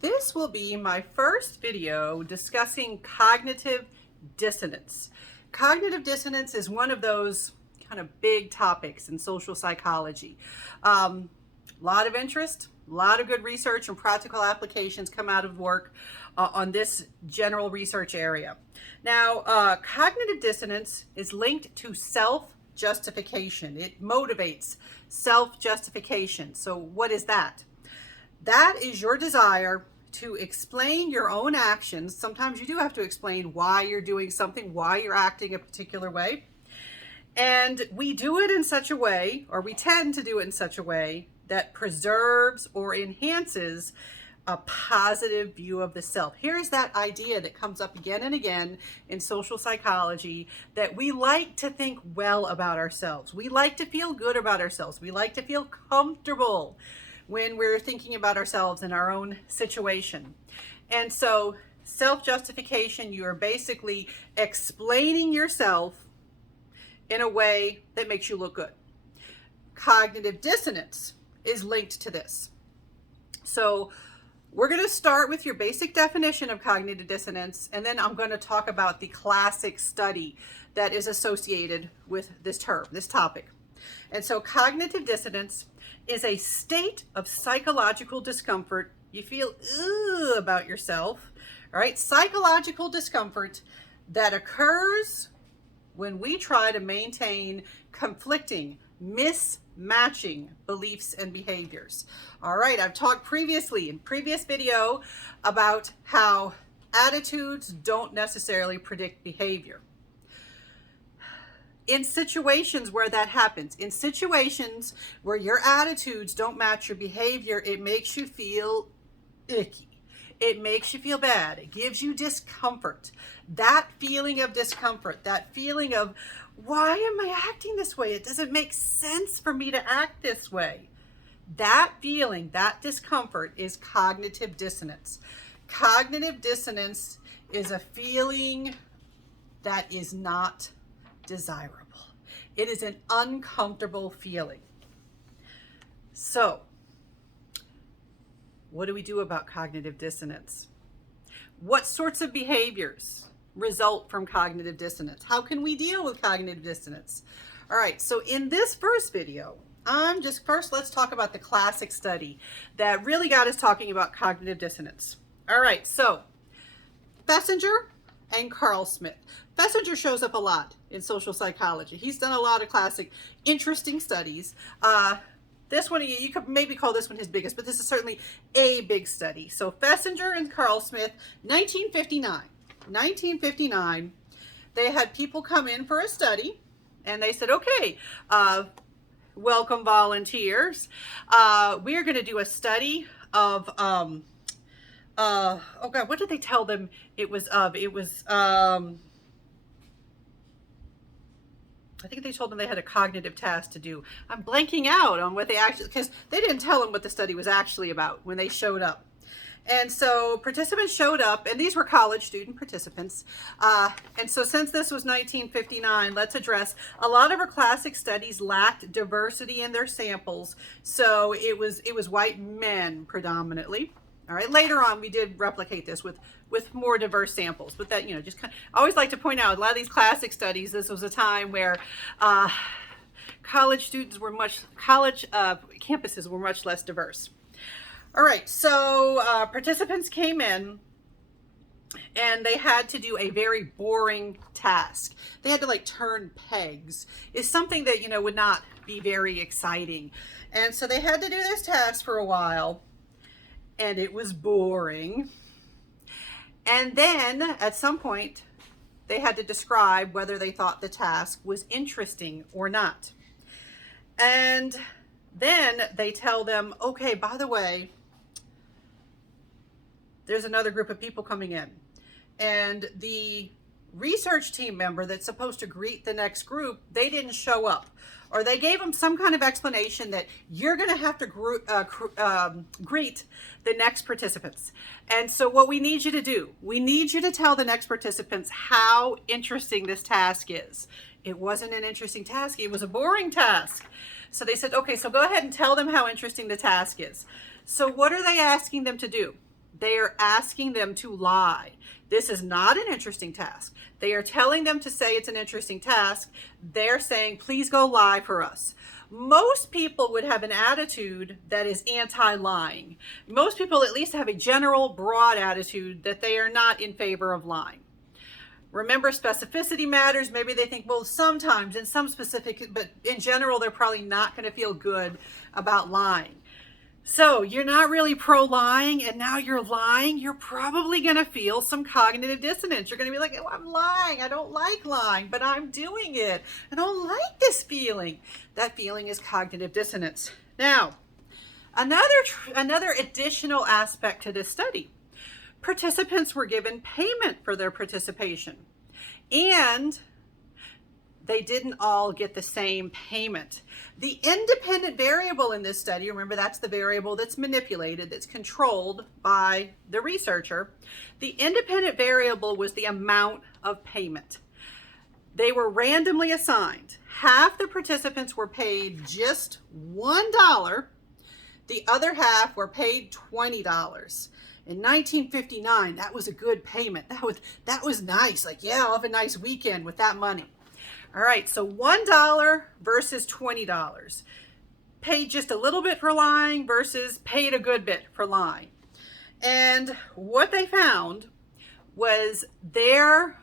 This will be my first video discussing cognitive dissonance. Cognitive dissonance is one of those kind of big topics in social psychology. A lot of interest, a lot of good research and practical applications come out of work on this general research area. Now, cognitive dissonance is linked to self-justification. It motivates self-justification. So what is that? That is your desire to explain your own actions. Sometimes you do have to explain why you're doing something, why you're acting a particular way. And we do it in such a way, or we tend to do it in such a way, that preserves or enhances a positive view of the self. Here's that idea that comes up again and again in social psychology, that we like to think well about ourselves. We like to feel good about ourselves. We like to feel comfortable when we're thinking about ourselves in our own situation. And so self-justification, you are basically explaining yourself in a way that makes you look good. Cognitive dissonance is linked to this. So we're going to start with your basic definition of cognitive dissonance, and then I'm going to talk about the classic study that is associated with this term, this topic. And so cognitive dissonance is a state of psychological discomfort. You feel about yourself, all right? Psychological discomfort that occurs when we try to maintain conflicting, mismatching beliefs and behaviors. All right, I've talked previously in previous video about how attitudes don't necessarily predict behavior. In situations where that happens, in situations where your attitudes don't match your behavior, it makes you feel icky. It makes you feel bad. It gives you discomfort. That feeling of discomfort, that feeling of, why am I acting this way? It doesn't make sense for me to act this way. That feeling, that discomfort is cognitive dissonance. Cognitive dissonance is a feeling that is not desirable. It is an uncomfortable feeling. So, what do we do about cognitive dissonance? What sorts of behaviors result from cognitive dissonance? How can we deal with cognitive dissonance? All right, so in this first video, let's talk about the classic study that really got us talking about cognitive dissonance. All right, so Festinger and Carlsmith. Festinger shows up a lot in social psychology. He's done a lot of classic, interesting studies. This one, you could maybe call this one his biggest, but this is certainly a big study. So Festinger and Carlsmith, 1959, they had people come in for a study, and they said, okay, welcome volunteers. We are going to do a study of, oh God, what did they tell them it was of? It was, I think they told them they had a cognitive task to do. I'm blanking out on what they actually, because they didn't tell them what the study was actually about when they showed up. And so participants showed up, and these were college student participants. And so since this was 1959, let's address, a lot of our classic studies lacked diversity in their samples. So it was white men predominantly. All right, later on we did replicate this with more diverse samples, but that, just kind of, I always like to point out, a lot of these classic studies, this was a time where college campuses were much less diverse. All right, so participants came in, and they had to do a very boring task. They had to turn pegs. It's something that, would not be very exciting. And so they had to do this task for a while, and it was boring. And then at some point, they had to describe whether they thought the task was interesting or not. And then they tell them, okay, by the way, there's another group of people coming in. And the research team member that's supposed to greet the next group, they didn't show up. Or they gave them some kind of explanation that you're going to have to greet the next participants. And so what we need you to do, we need you to tell the next participants how interesting this task is. It wasn't an interesting task. It was a boring task. So they said, okay, so go ahead and tell them how interesting the task is. So what are they asking them to do? They are asking them to lie. This is not an interesting task. They are telling them to say it's an interesting task. They're saying, please go lie for us. Most people would have an attitude that is anti-lying. Most people at least have a general, broad attitude that they are not in favor of lying. Remember, specificity matters. Maybe they think, well, sometimes in some specific, but in general, they're probably not going to feel good about lying. So you're not really pro-lying, and now you're lying. You're probably going to feel some cognitive dissonance. You're going to be like, oh, I'm lying. I don't like lying, but I'm doing it. I don't like this feeling. That feeling is cognitive dissonance. Now, another additional aspect to this study. Participants were given payment for their participation, and they didn't all get the same payment. The independent variable in this study, remember that's the variable that's manipulated, that's controlled by the researcher. The independent variable was the amount of payment. They were randomly assigned. Half the participants were paid just $1. The other half were paid $20. In 1959, that was a good payment. That was nice. Like, yeah, I'll have a nice weekend with that money. All right, so $1 versus $20. Paid just a little bit for lying versus paid a good bit for lying. And what they found was their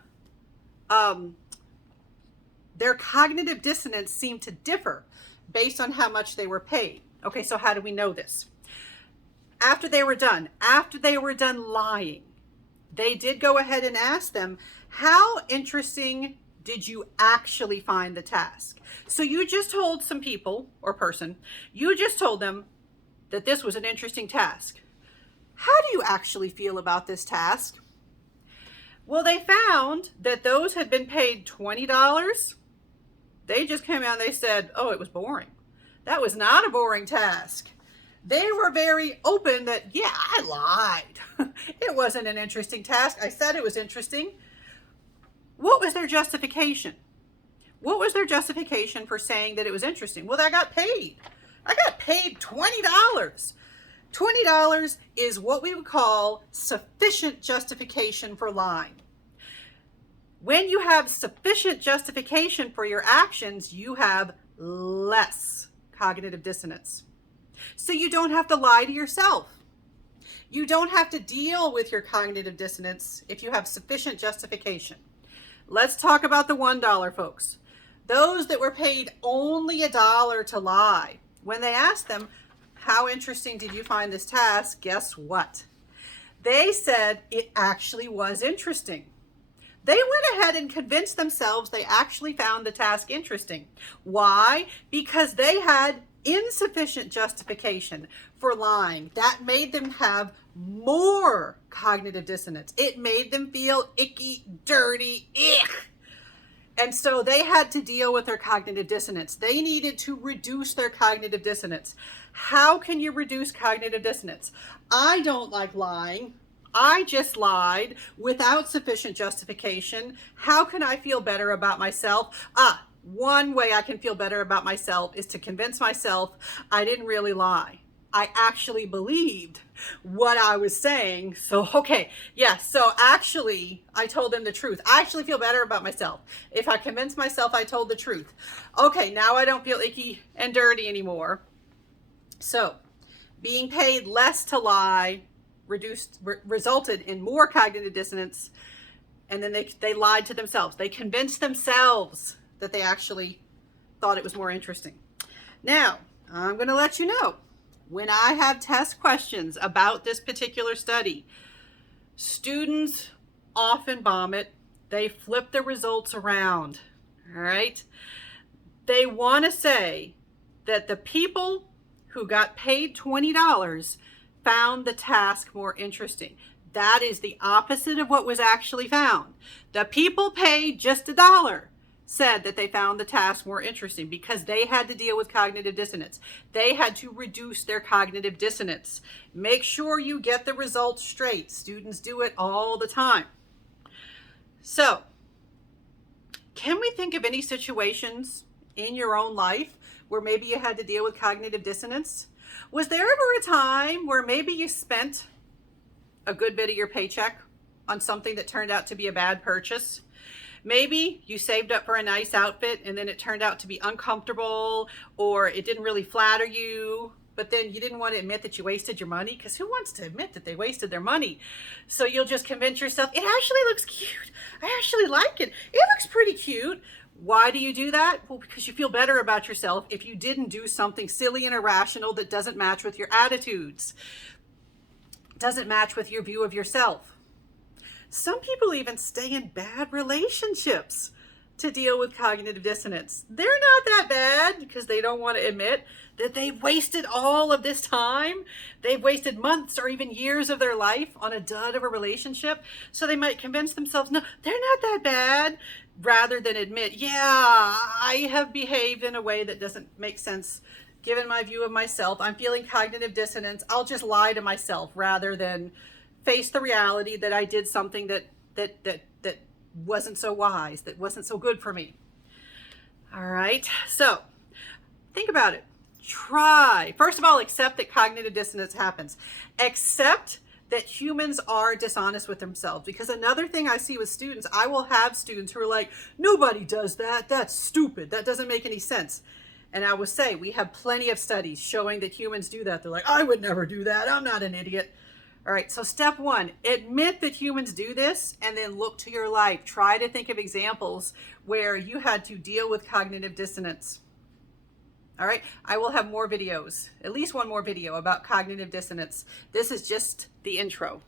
cognitive dissonance seemed to differ based on how much they were paid. Okay, so how do we know this? After they were done lying, they did go ahead and ask them, how interesting did you actually find the task? So you just told some people or person, you just told them that this was an interesting task. How do you actually feel about this task? Well, they found that those had been paid $20. They just came out and they said, oh, it was boring. That was not a boring task. They were very open that, yeah, I lied. It wasn't an interesting task. I said it was interesting. What was their justification? What was their justification for saying that it was interesting? Well, I got paid. I got paid $20. $20 is what we would call sufficient justification for lying. When you have sufficient justification for your actions, you have less cognitive dissonance. So you don't have to lie to yourself. You don't have to deal with your cognitive dissonance if you have sufficient justification. Let's talk about the $1 folks. Those that were paid only $1 to lie. When they asked them, how interesting did you find this task? Guess what? They said it actually was interesting. They went ahead and convinced themselves they actually found the task interesting. Why? Because they had insufficient justification for lying. That made them have more cognitive dissonance. It made them feel icky, dirty, ick. And so they had to deal with their cognitive dissonance. They needed to reduce their cognitive dissonance. How can you reduce cognitive dissonance? I don't like lying. I just lied without sufficient justification. How can I feel better about myself? One way I can feel better about myself is to convince myself I didn't really lie. I actually believed what I was saying. So, so actually I told them the truth. I actually feel better about myself if I convince myself I told the truth. Okay, now I don't feel icky and dirty anymore. So, being paid less to lie resulted in more cognitive dissonance, and then they lied to themselves. They convinced themselves that they actually thought it was more interesting. Now, I'm going to let you know, when I have test questions about this particular study, students often bomb it. They flip the results around, all right? They want to say that the people who got paid $20 found the task more interesting. That is the opposite of what was actually found. The people paid just $1 said that they found the task more interesting because they had to deal with cognitive dissonance. They had to reduce their cognitive dissonance. Make sure you get the results straight. Students do it all the time. So, can we think of any situations in your own life where maybe you had to deal with cognitive dissonance? Was there ever a time where maybe you spent a good bit of your paycheck on something that turned out to be a bad purchase. Maybe you saved up for a nice outfit and then it turned out to be uncomfortable, or it didn't really flatter you, but then you didn't want to admit that you wasted your money, because who wants to admit that they wasted their money? So you'll just convince yourself, it actually looks cute. I actually like it. It looks pretty cute. Why do you do that? Well, because you feel better about yourself if you didn't do something silly and irrational that doesn't match with your attitudes, doesn't match with your view of yourself. Some people even stay in bad relationships to deal with cognitive dissonance. They're not that bad because they don't want to admit that they've wasted all of this time. They've wasted months or even years of their life on a dud of a relationship. So they might convince themselves, no, they're not that bad, rather than admit, yeah, I have behaved in a way that doesn't make sense given my view of myself. I'm feeling cognitive dissonance. I'll just lie to myself rather than face the reality that I did something that wasn't so wise, that wasn't so good for me. All right, so think about it. Try, first of all, accept that cognitive dissonance happens. Accept that humans are dishonest with themselves. Because another thing I see with students, I will have students who are like, nobody does that. That's stupid. That doesn't make any sense. And I will say, we have plenty of studies showing that humans do that. They're like, I would never do that. I'm not an idiot. All right, so step one, admit that humans do this, and then look to your life. Try to think of examples where you had to deal with cognitive dissonance. All right, I will have more videos, at least one more video about cognitive dissonance. This is just the intro.